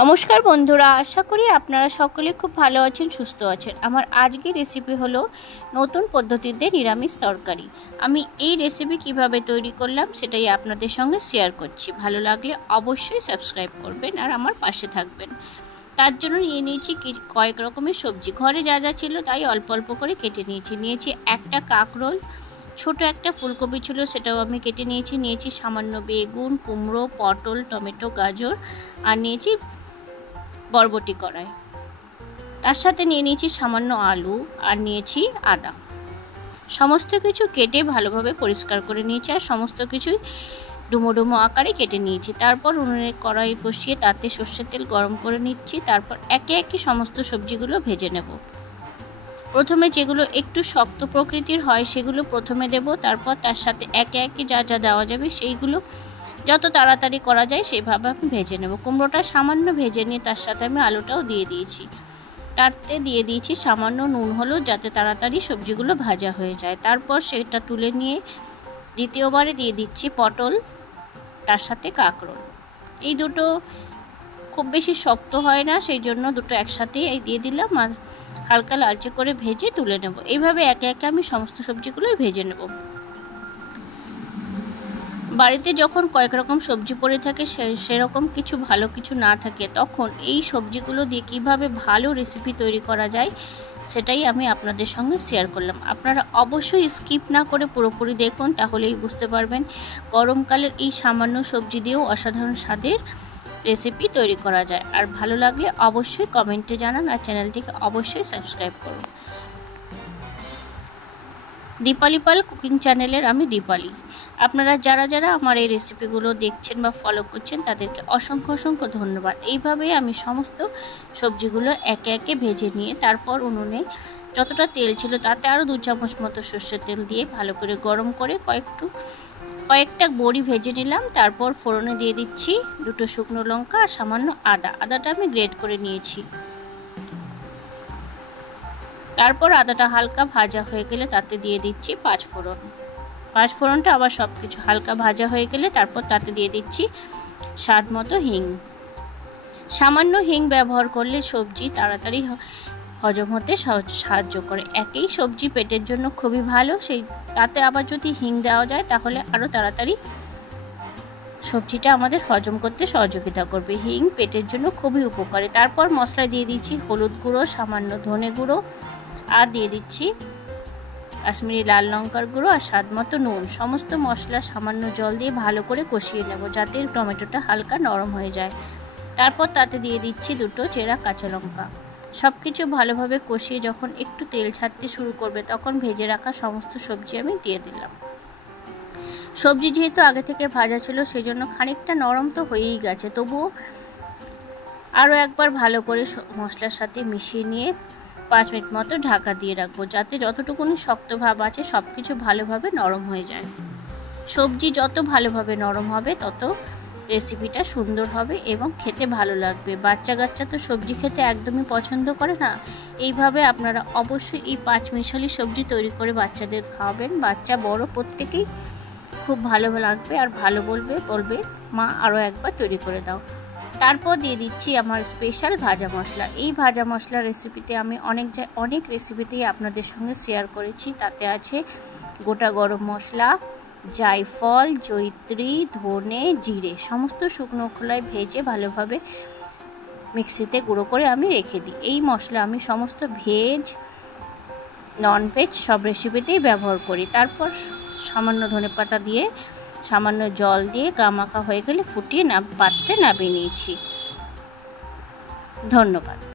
নমস্কার বন্ধুরা, আশা করি আপনারা সকলে খুব ভালো আছেন, সুস্থ আছেন। আমার আজকের রেসিপি হলো নতুন পদ্ধতিতে নিরামিষ তরকারি। আমি এই রেসিপি কিভাবে তৈরি করলাম সেটাই আপনাদের সঙ্গে শেয়ার করছি। ভালো লাগলে অবশ্যই সাবস্ক্রাইব করবেন আর আমার পাশে থাকবেন। তার জন্য নিয়ে নিয়েছি কয়েক রকমের সবজি। ঘরে যা যা ছিল তাই অল্প অল্প করে কেটে নিয়েছি একটা কাঁকরোল, ছোট একটা ফুলকপি ছিল সেটাও আমি কেটে নিয়েছি সামান্য বেগুন, কুমড়ো, পটল, টমেটো, গাজর আর নিয়েছি বরবটি কড়াই। তার সাথে নিয়ে নিয়েছি সামান্য আলু আর নিয়েছি আদা। সমস্ত কিছু কেটে ভালোভাবে পরিষ্কার করে নিয়েছি আর সমস্ত কিছুই ডুমো ডুমো আকারে কেটে নিয়েছি। তারপর উনুনে কড়াই বসিয়ে তাতে সর্ষের তেল গরম করে নিচ্ছি। তারপর একে একে সমস্ত সবজিগুলো ভেজে নেব। প্রথমে যেগুলো একটু শক্ত প্রকৃতির হয় সেগুলো প্রথমে দেব, তারপর তার সাথে একে একে যা যা দেওয়া যাবে সেইগুলো যত তাড়াতাড়ি করা যায় সেভাবে আমি ভেজে নেব। কুমড়োটা সামান্য ভেজে নিয়ে তার সাথে আমি আলুটাও দিয়ে দিয়েছি। তাতে দিয়ে দিয়েছি সামান্য নুন হলুদ, যাতে তাড়াতাড়ি সবজিগুলো ভাজা হয়ে যায়। তারপর সেটা তুলে নিয়ে দ্বিতীয়বারে দিয়ে দিচ্ছি পটল, তার সাথে কাঁকরোল। এই দুটো খুব বেশি শক্ত হয় না, সেই জন্য দুটো একসাথেই দিয়ে দিলাম আর হালকা লালচে করে ভেজে তুলে নেব। এইভাবে একে একে আমি সমস্ত সবজিগুলোই ভেজে নেব। বাড়িতে যখন কয়েক রকম সবজি পড়ে থাকে, সেরকম কিছু ভালো কিছু না থাকে, তখন এই সবজিগুলো দিয়ে কীভাবে ভালো রেসিপি তৈরি করা যায় সেটাই আমি আপনাদের সঙ্গে শেয়ার করলাম। আপনারা অবশ্যই স্কিপ না করে পুরোপুরি দেখুন, তাহলেই বুঝতে পারবেন গরমকালের এই সামান্য সবজি দিয়েও অসাধারণ স্বাদের রেসিপি তৈরি করা যায়। আর ভালো লাগলে অবশ্যই কমেন্টে জানান আর চ্যানেলটিকে অবশ্যই সাবস্ক্রাইব করুন। দীপালি পাল কুকিং চ্যানেলের আমি দীপালি। আপনারা যারা যারা আমার এই রেসিপিগুলো দেখছেন বা ফলো করছেন তাদেরকে অসংখ্য অসংখ্য ধন্যবাদ। এইভাবেই আমি সমস্ত সবজিগুলো একে একে ভেজে নিয়ে তারপর উনুনে যতটা তেল ছিল তাতে আরও 2 চামচ মতো সর্ষের তেল দিয়ে ভালো করে গরম করে কয়েকটা বড়ি ভেজে নিলাম। তারপর ফোড়নে দিয়ে দিচ্ছি 2টো শুকনো লঙ্কা আর সামান্য আদাটা আমি গ্রেট করে নিয়েছি। তারপর আদাটা হালকা ভাজা হয়ে গেলে তাতে দিয়ে দিচ্ছি পাঁচফোড়নটা আবার সব কিছু হালকা ভাজা হয়ে গেলে তারপর তাতে দিয়ে দিচ্ছি স্বাদ মতো হিং। সামান্য হিং ব্যবহার করলে সবজি তাড়াতাড়ি হজম হতে সাহায্য করে। একই সবজি পেটের জন্য খুবই ভালো, তাতে আবার যদি হিং দেওয়া যায় তাহলে আরও তাড়াতাড়ি সবজিটা আমাদের হজম করতে সহযোগিতা করবে। হিং পেটের জন্য খুবই উপকারী। তারপর মশলা দিয়ে দিচ্ছি হলুদ গুঁড়ো, সামান্য ধনে গুঁড়ো আর দিয়ে দিচ্ছি কাশ্মীরি লাল লঙ্কার গুঁড়ো আর স্বাদ মতো নুন। সমস্ত মশলা সামান্য জল দিয়ে ভালো করে কষিয়ে নেব যাতে টমেটোটা হালকা নরম হয়ে যায়। তারপর তাতে দিয়ে দিচ্ছি 2টো চেরা কাঁচা লঙ্কা। সব কিছু ভালোভাবে কষিয়ে যখন একটু তেল ছাড়তে শুরু করবে তখন ভেজে রাখা সমস্ত সবজি আমি দিয়ে দিলাম। সবজি যেহেতু আগে থেকে ভাজা ছিল সেজন্য খানিকটা নরম তো হয়েই গেছে, তবুও আরও একবার ভালো করে মশলার সাথে মিশিয়ে নিয়ে 5 মিনিট মতো ঢাকা দিয়ে রাখবো, যাতে যতটুকুনি শক্ত ভাব আছে সব কিছু ভালোভাবে নরম হয়ে যায়। সবজি যত ভালোভাবে নরম হবে তত রেসিপিটা সুন্দর হবে এবং খেতে ভালো লাগবে। বাচ্চা কাচ্চা তো সবজি খেতে একদমই পছন্দ করে না। এইভাবে আপনারা অবশ্যই এই 5 মিশালি সবজি তৈরি করে বাচ্চাদের খাওয়াবেন। বাচ্চা বড় প্রত্যেকেই খুব ভালো লাগবে আর ভালো বলবে মা আরও একবার তৈরি করে দাও। তারপর দিয়ে দিচ্ছি আমার স্পেশাল ভাজা মশলা। এই ভাজা মশলা রেসিপিতে আমি অনেক রেসিপিতেই আপনাদের সঙ্গে শেয়ার করেছি। তাতে আছে গোটা গরম মশলা, জায়ফল, জয়িত্রী, ধনে, জিরে, সমস্ত শুকনো খোলায় ভেজে ভালোভাবে মিক্সিতে গুঁড়ো করে আমি রেখে দিই। এই মশলা আমি সমস্ত ভেজ নন ভেজ সব রেসিপিতেই ব্যবহার করি। তারপর সামান্য ধনেপাতা দিয়ে সামান্য জল দিয়ে গামাখা হয়ে গেলে ফুটিয়ে পাত্রে নামিয়ে নিয়েছি। ধন্যবাদ।